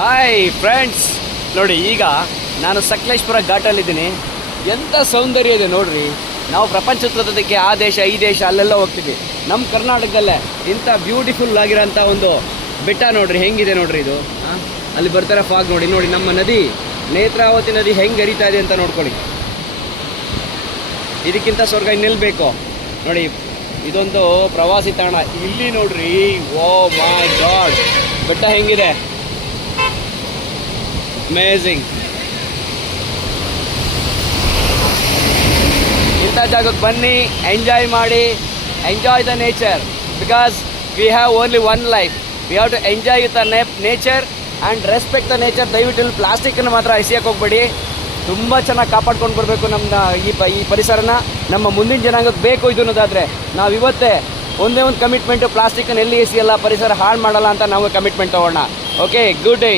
Hi friends, ನೋಡಿ ಈಗ ನಾನು ಸಕಲೇಶ್ಪುರ ಘಾಟಲ್ಲಿದ್ದೀನಿ. ಎಂಥ ಸೌಂದರ್ಯ ಇದೆ ನೋಡ್ರಿ. ನಾವು ಪ್ರಪಂಚ ಸುತ್ತೋದಕ್ಕೆ ಆ ದೇಶ ಈ ದೇಶ ಅಲ್ಲೆಲ್ಲ ಹೋಗ್ತೀವಿ. ನಮ್ಮ ಕರ್ನಾಟಕದಲ್ಲೇ ಇಂಥ ಬ್ಯೂಟಿಫುಲ್ ಆಗಿರೋಂಥ ಒಂದು ಬೆಟ್ಟ ನೋಡ್ರಿ, ಹೆಂಗಿದೆ ನೋಡ್ರಿ ಇದು. ಅಲ್ಲಿ ಬರ್ತಾರೆ ಫಾಗ್ ನೋಡಿ. ನೋಡಿ ನಮ್ಮ ನದಿ ನೇತ್ರಾವತಿ ನದಿ ಹೆಂಗೆ ಹರಿತಾ ಇದೆ ಅಂತ ನೋಡ್ಕೊಳ್ಳಿ. ಇದಕ್ಕಿಂತ ಸ್ವರ್ಗ ಇನ್ನೆಲ್ಬೇಕು ನೋಡಿ. ಇದೊಂದು ಪ್ರವಾಸಿ ತಾಣ. ಇಲ್ಲಿ ನೋಡ್ರಿ, ಓ ಮೈ ಗಾಡ್, ಬೆಟ್ಟ ಹೆಂಗಿದೆ, ಅಮೇಝಿಂಗ್. ಇಂಥ ಜಾಗಕ್ಕೆ ಬನ್ನಿ, ಎಂಜಾಯ್ ಮಾಡಿ, enjoy the nature, because we have only one life. We have to enjoy with the nature and respect the nature. ದಯವಿಟ್ಟು ಇಲ್ಲಿ ಪ್ಲಾಸ್ಟಿಕ್ಕನ್ನು ಮಾತ್ರ ಎಸೆಯೋಕೆ ಹೋಗ್ಬೇಡಿ. ತುಂಬ ಚೆನ್ನಾಗಿ ಕಾಪಾಡ್ಕೊಂಡು ಬರಬೇಕು ನಮ್ಮ ಈ ಪರಿಸರನ. ನಮ್ಮ ಮುಂದಿನ ಜನಾಂಗಕ್ಕೆ ಬೇಕು ಇದು ಅನ್ನೋದಾದರೆ ನಾವು ಇವತ್ತೇ ಒಂದೇ ಒಂದು ಕಮಿಟ್ಮೆಂಟು, ಪ್ಲಾಸ್ಟಿಕ್ಕನ್ನು ಎಲ್ಲಿ ಎಸೆಯಲ್ಲ, ಪರಿಸರ ಹಾಳು ಮಾಡಲ್ಲ ಅಂತ ನಾವು ಕಮಿಟ್ಮೆಂಟ್ ತೊಗೊಳ್ಳೋಣ. Okay, good day.